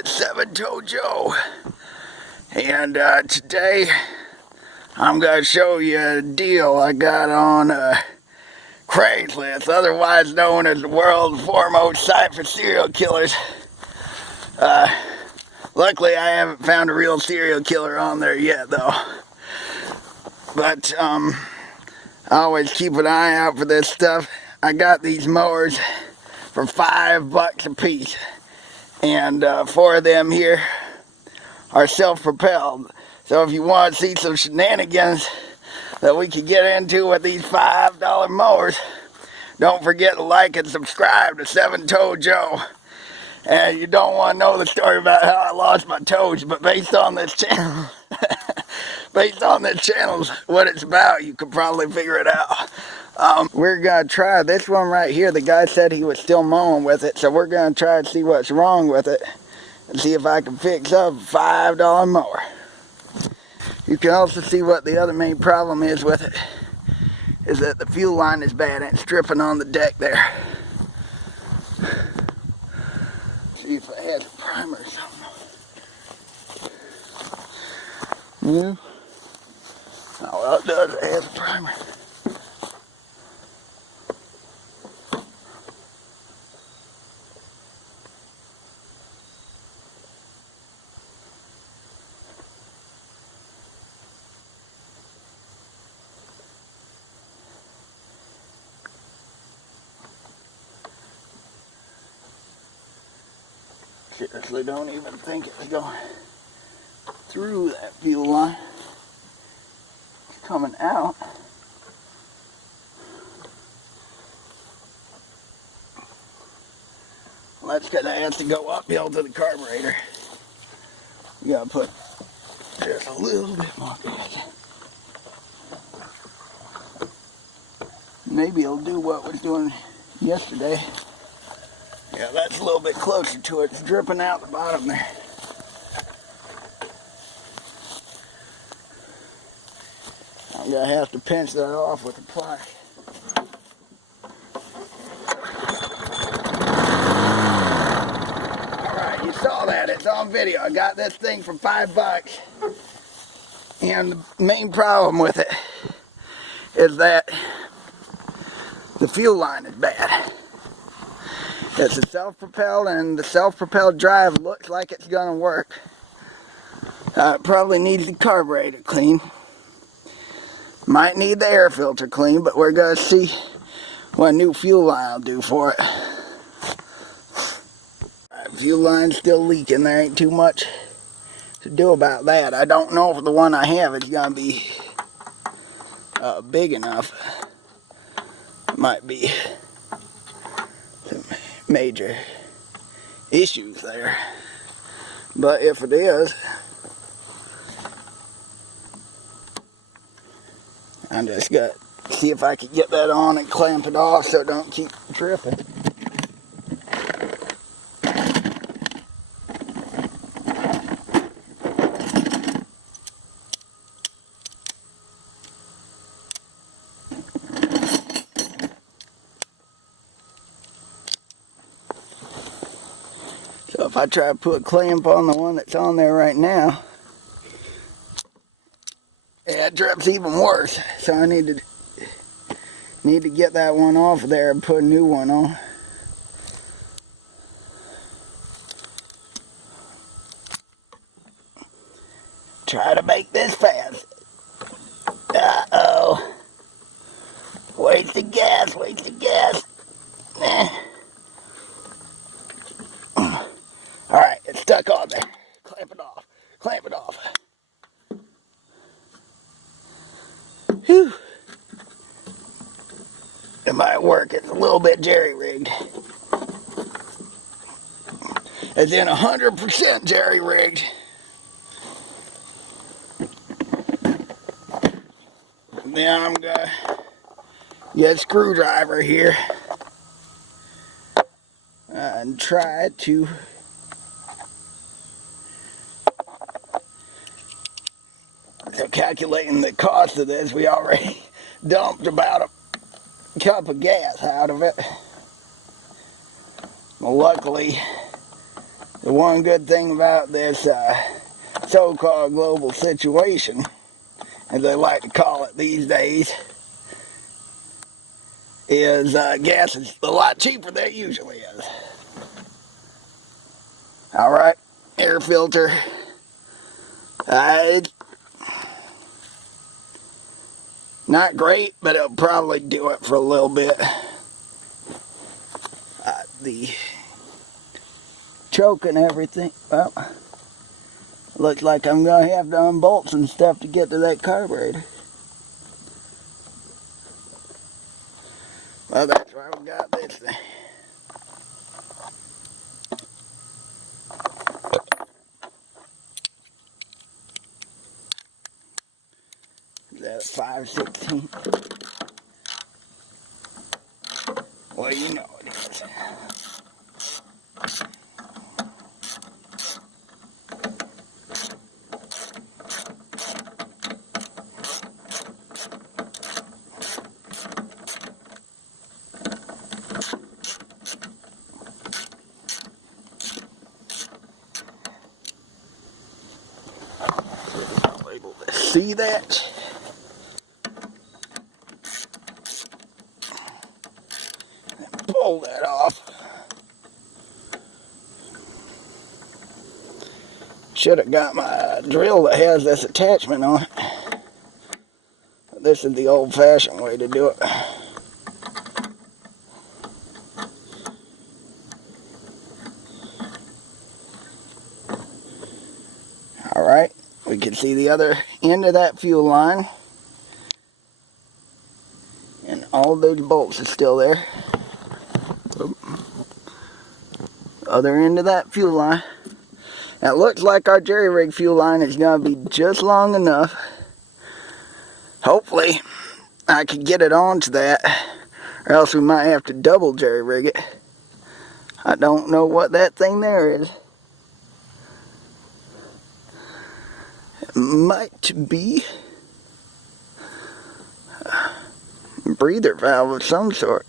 it's Seven-Toe Joe, and today I'm going to show you a deal I got on Craigslist, otherwise known as the world's foremost site for serial killers. Luckily I haven't found a real serial killer on there yet though, but I always keep an eye out for this stuff. I got these mowers for $5 a piece. And 4 of them here are self-propelled. So if you want to see some shenanigans that we could get into with these $5 mowers, don't forget to like and subscribe to Seven-Toe Joe. And you don't want to know the story about how I lost my toes, but based on this channel, what it's about, you can probably figure it out. We're going to try this one right here. The guy said he was still mowing with it, so we're going to try to see what's wrong with it and see if I can fix up a $5 mower. You can also see what the other main problem is with it, is that the fuel line is bad and it's dripping on the deck there. See if I had a primer or something. Yeah. Oh, well, it does. It has a primer. Seriously, don't even think it was going through that fuel line. It's coming out. Well, that's because I have to go uphill to the carburetor. You gotta put just a little bit more gas. Maybe it'll do what it was doing yesterday. Yeah, that's a little bit closer to it. It's dripping out the bottom there. I'm going to have to pinch that off with a ply. Alright, you saw that. It's on video. I got this thing for $5. And the main problem with it is that the fuel line is bad. It's a self-propelled, and the self-propelled drive looks like it's going to work. It probably needs the carburetor clean. Might need the air filter clean, but we're going to see what a new fuel line will do for it. Fuel line's still leaking. There ain't too much to do about that. I don't know if the one I have is going to be big enough. It might be some major issues there, but if it is, I'm just gonna see if I can get that on and clamp it off so it don't keep dripping. So if I try to put a clamp on the one that's on there right now, yeah, it drips even worse. So I need to get that one off of there and put a new one on. Try to make this fast. Uh-oh. Waste the gas, waste the gas. Alright, it's stuck on there. Clamp it off. Clamp it off. Whew. It might work. It's a little bit jerry-rigged. It's in 100% jerry-rigged. Then I'm going to get a screwdriver here and try to calculating the cost of this. We already dumped about a cup of gas out of it. Well, luckily The one good thing about this so-called global situation, as they like to call it these days, is gas is a lot cheaper than it usually is. Alright, air filter. It's not great, but it'll probably do it for a little bit. The choke and everything, well, looks like I'm going to have to unbolt some stuff to get to that carburetor. Well, that's why we got this thing. Is that a 5/16? Well, you know it is. I'm able to see that. Pull that off. Should have got my drill that has this attachment on it. This is the old-fashioned way to do it. Alright, we can see the other end of that fuel line. And all those bolts are still there. Other end of that fuel line. Now it looks like our jerry rig fuel line is going to be just long enough. Hopefully I can get it onto that, or else we might have to double jerry rig it. I don't know what that thing there is. It might be a breather valve of some sort.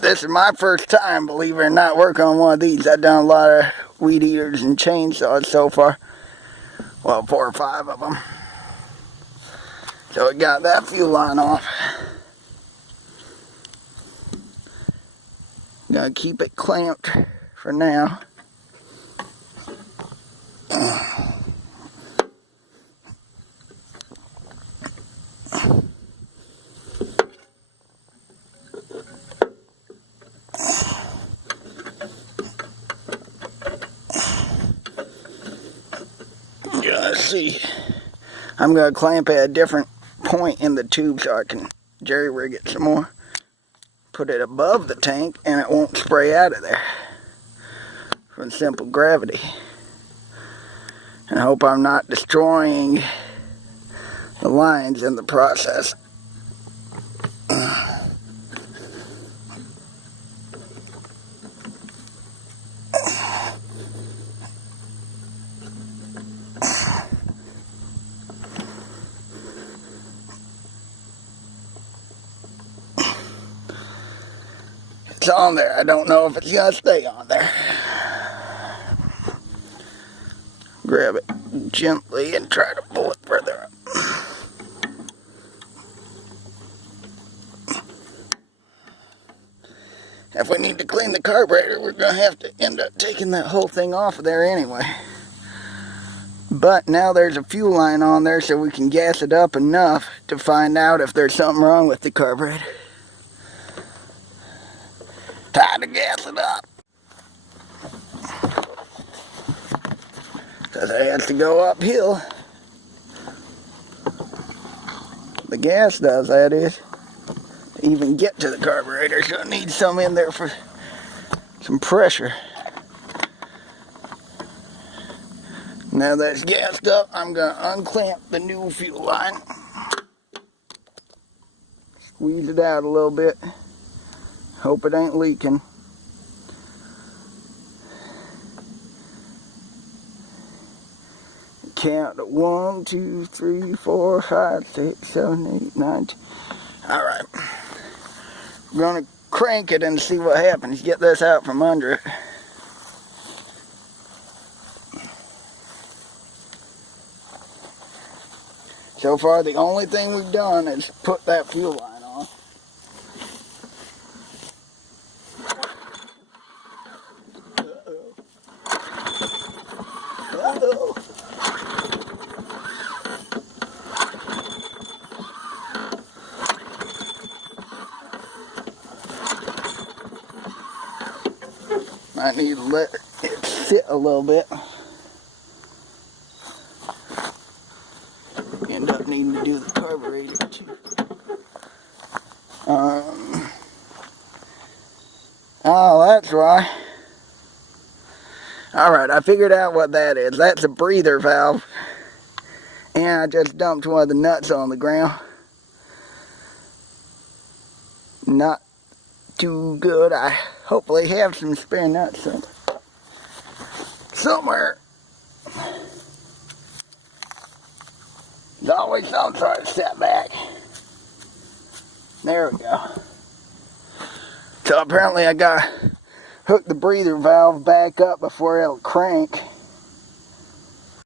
This is my first time, believe it or not, working on one of these. I've done a lot of weed eaters and chainsaws so far. Well, 4 or 5 of them. So we got that fuel line off. Gonna keep it clamped for now. See, I'm going to clamp at a different point in the tube so I can jerry rig it some more. Put it above the tank and it won't spray out of there from simple gravity. And I hope I'm not destroying the lines in the process. It's on there. I don't know if it's going to stay on there. Grab it gently and try to pull it further up. If we need to clean the carburetor, we're going to have to end up taking that whole thing off of there anyway. But now there's a fuel line on there so we can gas it up enough to find out if there's something wrong with the carburetor. Time to gas it up. Because it has to go uphill. The gas does, that is. To even get to the carburetor, so it needs some in there for some pressure. Now that it's gassed up, I'm going to unclamp the new fuel line. Squeeze it out a little bit. Hope it ain't leaking. count 1, 2, 3, 4, 5, 6, 7, 8, 9, 10. Alright. We're going to crank it and see what happens. Get this out from under it. So far, the only thing we've done is put that fuel line on. Uh-oh. I need to let it sit a little bit. End up needing to do the carburetor too. Oh, that's why. Alright, I figured out what that is. That's a breather valve. And I just dumped one of the nuts on the ground. Not too good. I hopefully have some spare nuts somewhere. There's always some sort of setback. There we go. So apparently I got to hook the breather valve back up before it'll crank.